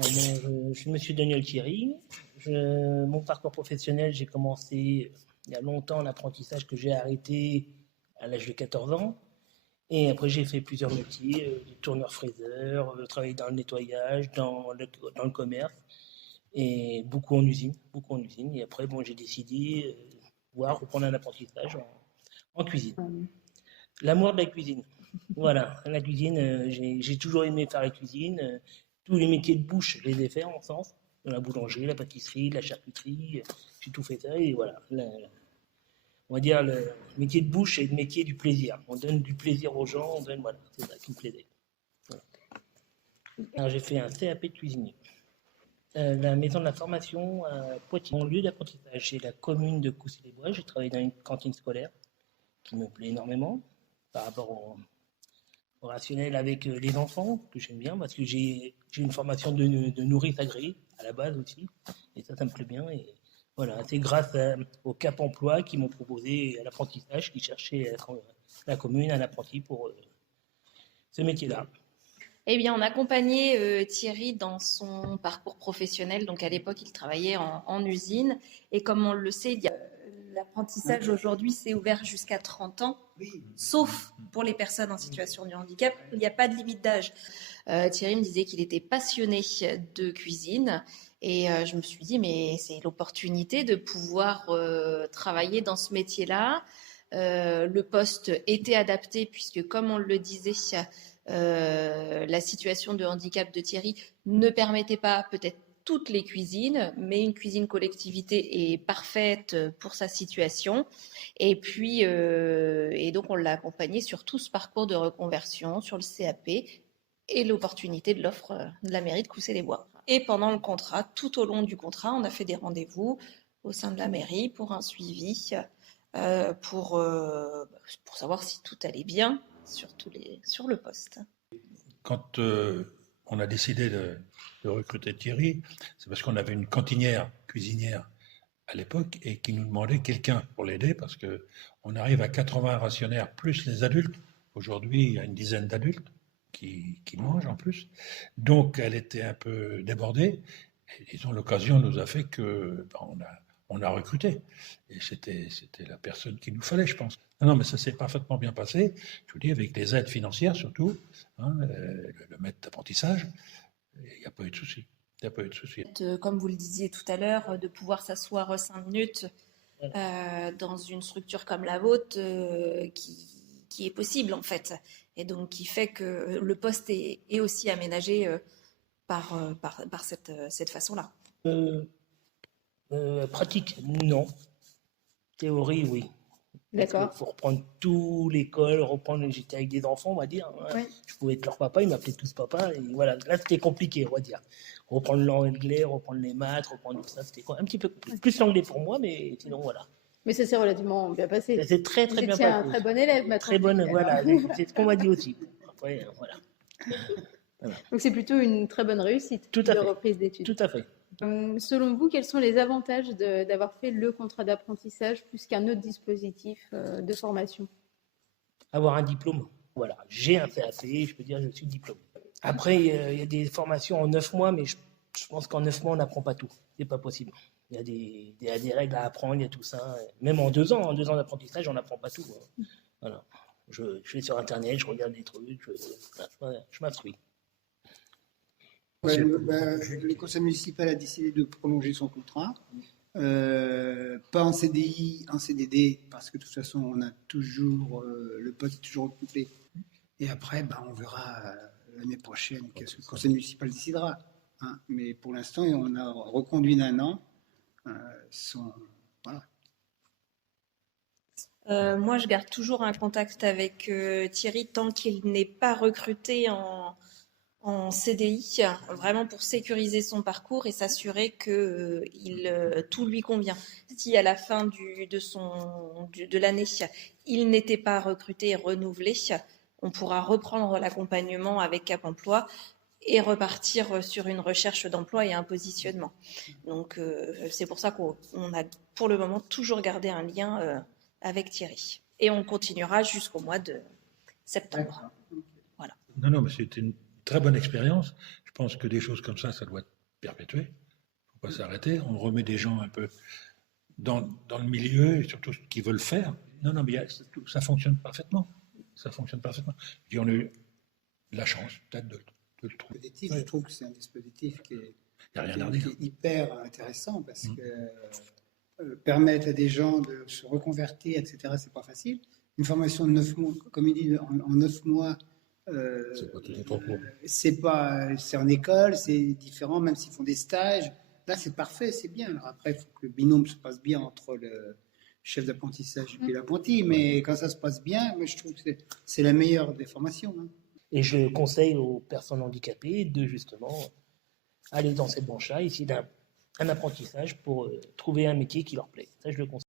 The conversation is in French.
Je me suis Daniel Thierry. Mon parcours professionnel, j'ai commencé il y a longtemps l'apprentissage que j'ai arrêté à l'âge de 14 ans. Et après, j'ai fait plusieurs métiers, tourneur-fraiseur, travaillé dans le nettoyage, dans le commerce, et beaucoup en usine, beaucoup en usine. Et après, bon, j'ai décidé voir reprendre un apprentissage en cuisine. L'amour de la cuisine. Voilà, la cuisine, j'ai toujours aimé faire la cuisine. Tous les métiers de bouche, je les ai faits en sens. La boulangerie, la pâtisserie, la charcuterie, j'ai tout fait ça. Et voilà, on va dire le métier de bouche et le métier du plaisir. On donne du plaisir aux gens, on donne, voilà, c'est ça qui me plaisait. Voilà. Alors j'ai fait un CAP de cuisinier. La maison de la formation à Poitiers. Mon lieu d'apprentissage, c'est la commune de Coucy-les-Bois. J'ai travaillé dans une cantine scolaire qui me plaît énormément par rapport au rationnel avec les enfants, que j'aime bien, parce que j'ai une formation de nourrice agréée à la base aussi, et ça me plaît bien. Et voilà, c'est grâce au Cap Emploi qui m'ont proposé à l'apprentissage, qui cherchait la commune un apprenti pour ce métier-là. Eh bien, on accompagnait Thierry dans son parcours professionnel. Donc, à l'époque, il travaillait en usine. Et comme on le sait, l'apprentissage aujourd'hui, c'est ouvert jusqu'à 30 ans, sauf pour les personnes en situation de handicap. Il n'y a pas de limite d'âge. Thierry me disait qu'il était passionné de cuisine. Et je me suis dit, mais c'est l'opportunité de pouvoir travailler dans ce métier-là. Le poste était adapté puisque, comme on le disait, la situation de handicap de Thierry ne permettait pas peut-être toutes les cuisines, mais une cuisine collectivité est parfaite pour sa situation. Et puis, et donc on l'a accompagné sur tout ce parcours de reconversion, sur le CAP et l'opportunité de l'offre de la mairie de Coucy-les-Bois. Et pendant le contrat, tout au long du contrat, on a fait des rendez-vous au sein de la mairie pour un suivi, pour savoir si tout allait bien sur le poste. Quand on a décidé de recruter Thierry, c'est parce qu'on avait une cantinière, cuisinière à l'époque et qui nous demandait quelqu'un pour l'aider parce qu'on arrive à 80 rationnaires plus les adultes. Aujourd'hui, il y a une dizaine d'adultes qui mangent en plus. Donc, elle était un peu débordée. Et disons, l'occasion nous a fait que on a recruté. Et c'était la personne qu'il nous fallait, je pense. Non, mais ça s'est parfaitement bien passé. Je vous dis, avec les aides financières surtout, hein, le maître d'apprentissage, il n'y a pas eu de souci. Il n'y a pas eu de souci. Comme vous le disiez tout à l'heure, de pouvoir s'asseoir 5 minutes dans une structure comme la vôtre qui est possible en fait. Et donc qui fait que le poste est aussi aménagé par cette façon-là. Pratique, non. Théorie, oui. D'accord. Il faut reprendre tout l'école, j'étais avec des enfants, on va dire. Hein. Ouais. Je pouvais être leur papa, ils m'appelaient tous papa. Et voilà, là c'était compliqué, on va dire. Reprendre l'anglais, reprendre les maths, reprendre tout ça, c'était un petit peu compliqué. Plus l'anglais pour moi, mais sinon voilà. Mais ça s'est relativement bien passé. Ça s'est très bien passé. un très bon élève, maintenant. Très bonne, voilà, c'est ce qu'on m'a dit aussi. Après, voilà. Donc c'est plutôt une très bonne réussite de reprise d'études. Tout à fait. Selon vous, quels sont les avantages d'avoir fait le contrat d'apprentissage plus qu'un autre dispositif de formation? Avoir un diplôme. Voilà, j'ai un CAP, je peux dire je suis diplômé. Après, il y a des formations en 9 mois, mais je pense qu'en 9 mois, on n'apprend pas tout. C'est pas possible. Il y a des règles à apprendre, il y a tout ça. Même en 2 ans d'apprentissage, on n'apprend pas tout. Voilà. Je vais sur Internet, je regarde des trucs, je m'instruis. Le conseil municipal a décidé de prolonger son contrat, pas en CDI, en CDD, parce que de toute façon, on a toujours le poste est toujours occupé. Et après, on verra l'année prochaine qu'est-ce que le conseil municipal décidera. Hein. Mais pour l'instant, on a reconduit d'un an. Voilà. Moi, je garde toujours un contact avec Thierry tant qu'il n'est pas recruté en CDI, vraiment pour sécuriser son parcours et s'assurer que tout lui convient. Si à la fin de l'année, il n'était pas recruté et renouvelé, on pourra reprendre l'accompagnement avec Cap Emploi et repartir sur une recherche d'emploi et un positionnement. Donc, c'est pour ça qu'on a pour le moment toujours gardé un lien avec Thierry. Et on continuera jusqu'au mois de septembre. Voilà. Non, mais c'était très bonne expérience. Je pense que des choses comme ça doit être perpétué. Il ne faut pas s'arrêter. On remet des gens un peu dans le milieu, et surtout ceux qui veulent faire. Non, mais ça fonctionne parfaitement. Ça fonctionne parfaitement. Et on a eu la chance, peut-être, de le trouver. Je trouve que c'est un dispositif qui est, Il n'y a rien à redire. qui est hyper intéressant parce que permettre à des gens de se reconvertir, etc., c'est pas facile. Une formation de 9 mois, comme il dit, en 9 mois, c'est en école, c'est différent, même s'ils font des stages. Là, c'est parfait, c'est bien. Alors après, il faut que le binôme se passe bien entre le chef d'apprentissage et puis l'apprenti, mais quand ça se passe bien, moi, je trouve que c'est la meilleure des formations. Hein. Et je conseille aux personnes handicapées de justement aller dans cette branche-là, ici d'un apprentissage pour trouver un métier qui leur plaît. Ça, je le conseille.